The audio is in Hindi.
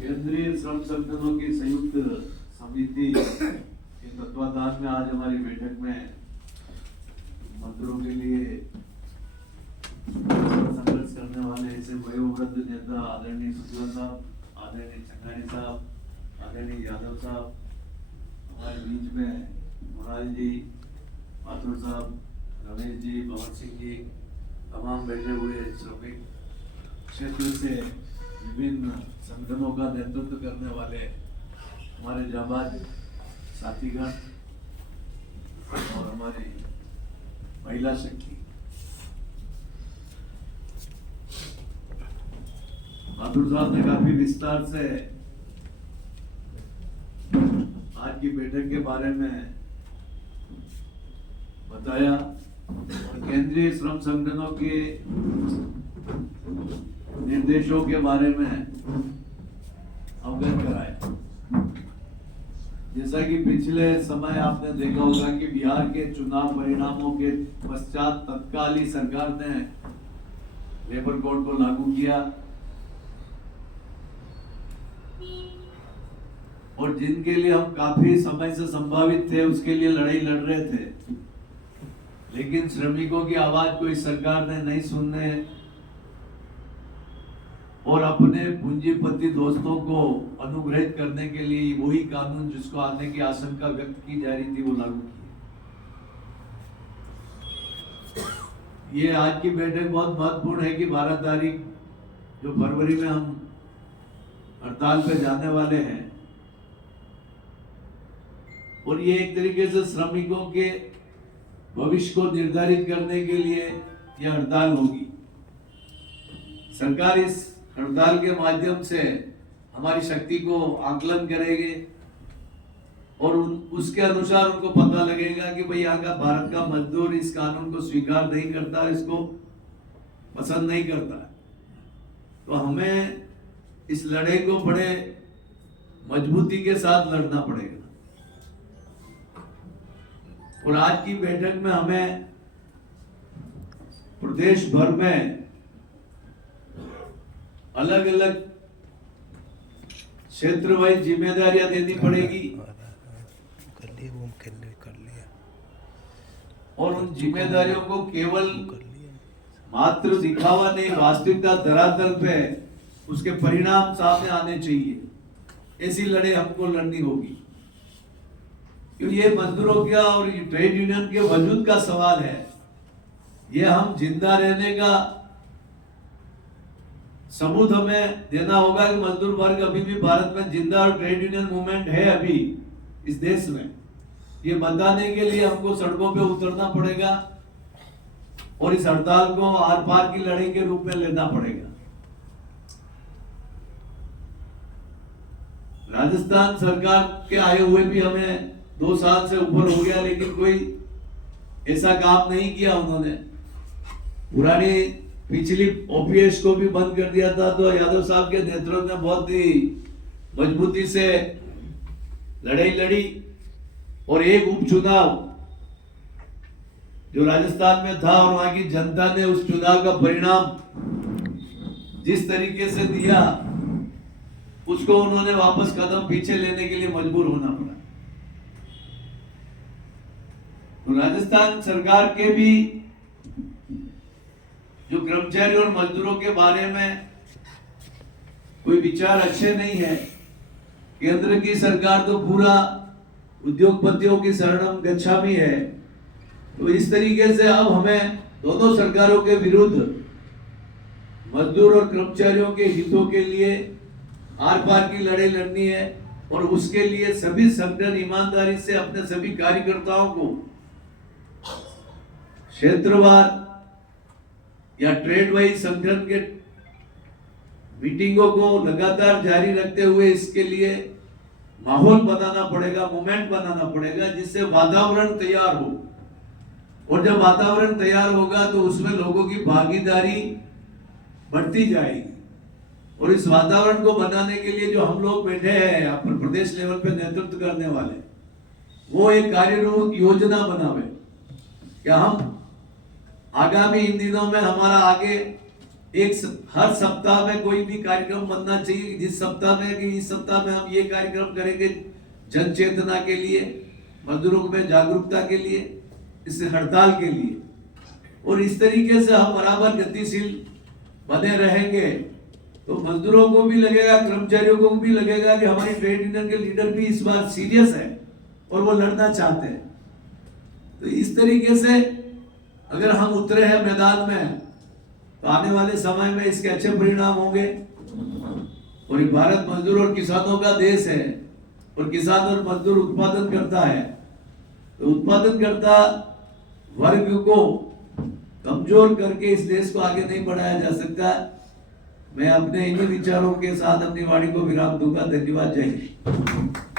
केंद्रीय श्रम संगठनों की संयुक्त समिति के तत्वाधान में आज हमारी बैठक में मजदूरों के लिए संघर्ष करने वाले ऐसे वयोवृद्ध नेता आदरणीय शुक्ला साहब, आदरणीय चंगानी साहब, आदरणीय यादव साहब, हमारे बीच में मुरारी जी, माथुर साहब, रमेश जी, भवन सिंह जी, तमाम बैठे हुए श्रमिक क्षेत्र से विभिन्न संगठनों का नेतृत्व करने वाले हमारे जाबाज साथीगण और हमारी महिला शक्ति, माथुर साहब ने काफी विस्तार से आज की बैठक के बारे में बताया और केंद्रीय श्रम संगठनों के निर्देशों के बारे में अवगत कराया। जैसा कि पिछले समय आपने देखा होगा कि बिहार के चुनाव परिणामों के पश्चात तत्कालीन सरकार ने लेबर कोड को लागू किया और जिनके लिए हम काफी समय से संभावित थे उसके लिए लड़ाई लड़ रहे थे, लेकिन श्रमिकों की आवाज को इस सरकार ने नहीं सुनने और अपने पूंजीपति दोस्तों को अनुग्रहित करने के लिए वही कानून जिसको आने की आशंका व्यक्त की जा रही थी वो लागू किए। ये आज की बैठक बहुत महत्वपूर्ण है कि 12 तारीख जो फरवरी में हम हड़ताल पे जाने वाले हैं और ये एक तरीके से श्रमिकों के भविष्य को निर्धारित करने के लिए यह हड़ताल होगी। सरकार इस हड़ताल के माध्यम से हमारी शक्ति को आकलन करेगी और उसके अनुसार उनको पता लगेगा कि भाई यहाँ का भारत का मजदूर इस कानून को स्वीकार नहीं करता, इसको पसंद नहीं करता। तो हमें इस लड़ाई को बड़े मजबूती के साथ लड़ना पड़ेगा और आज की बैठक में हमें प्रदेश भर में अलग अलग क्षेत्र वाइज जिम्मेदारियां देनी पड़ेगी और उन जिम्मेदारियों को केवल मात्र दिखावा नहीं, वास्तविकता धरातल पे उसके परिणाम सामने आने चाहिए। ऐसी लड़ाई हमको लड़नी होगी क्योंकि ये मजदूरों का और ट्रेड यूनियन के वजूद का सवाल है। ये हम जिंदा रहने का सबूत हमें देना होगा कि मजदूर वर्ग अभी भी भारत में जिंदा और ट्रेड यूनियन मूवमेंट है अभी इस देश में। ये बताने के लिए हमको सड़कों पे उतरना पड़ेगा और इस हड़ताल को आर पार की लड़ाई के रूप में लेना पड़ेगा। राजस्थान सरकार के आए हुए भी हमें 2 साल से ऊपर हो गया, लेकिन कोई ऐसा काम नहीं किया उन्होंने। पुरानी पिछली ओपीएस को भी बंद कर दिया था, तो यादव साहब के नेतृत्व में बहुत ही मजबूती से लड़ाई लड़ी और एक उपचुनाव जो राजस्थान में था और वहां की जनता ने उस चुनाव का परिणाम जिस तरीके से दिया उसको उन्होंने वापस कदम पीछे लेने के लिए मजबूर होना पड़ा। तो राजस्थान सरकार के भी जो कर्मचारी और मजदूरों के बारे में कोई विचार अच्छे नहीं है। केंद्र की सरकार तो पूरा उद्योगपतियों की शरणम गच्छामी है। तो इस तरीके से अब हमें दोनों सरकारों के विरुद्ध मजदूर और कर्मचारियों के हितों के लिए आर पार की लड़ाई लड़नी है और उसके लिए सभी संगठन ईमानदारी से अपने सभी कार्यकर्ताओं को क्षेत्रवार या ट्रेड वाइज संगठन के मीटिंगों को लगातार जारी रखते हुए इसके लिए माहौल बनाना पड़ेगा, मोमेंट बनाना पड़ेगा जिससे वातावरण तैयार हो। और जब वातावरण तैयार होगा तो उसमें लोगों की भागीदारी बढ़ती जाएगी और इस वातावरण को बनाने के लिए जो हम लोग बैठे हैं यहाँ पर प्रदेश लेवल पे नेतृत्व करने वाले, वो एक कार्य योजना बनावे क्या हम आगामी इन दिनों में हमारा आगे हर सप्ताह में कोई भी कार्यक्रम बनना चाहिए, जिस सप्ताह में कि इस सप्ताह में हम ये कार्यक्रम करेंगे जन चेतना के लिए, मजदूरों में जागरूकता के लिए, इस हड़ताल के लिए, और इस तरीके से हम बराबर गतिशील बने रहेंगे तो मजदूरों को भी लगेगा, कर्मचारियों को भी लगेगा कि हमारी ट्रेड यूनियन के लीडर भी इस बार सीरियस है और वो लड़ना चाहते हैं। तो इस तरीके से अगर हम उतरे हैं मैदान में तो आने वाले समय में इसके अच्छे परिणाम होंगे। और भारत मजदूर और किसानों का देश है और किसान और मजदूर उत्पादन करता है, तो उत्पादन करता वर्ग को कमजोर करके इस देश को आगे नहीं बढ़ाया जा सकता। मैं अपने इन्हीं विचारों के साथ अपनी वाणी को विराम दूंगा। धन्यवाद। जय हिंद।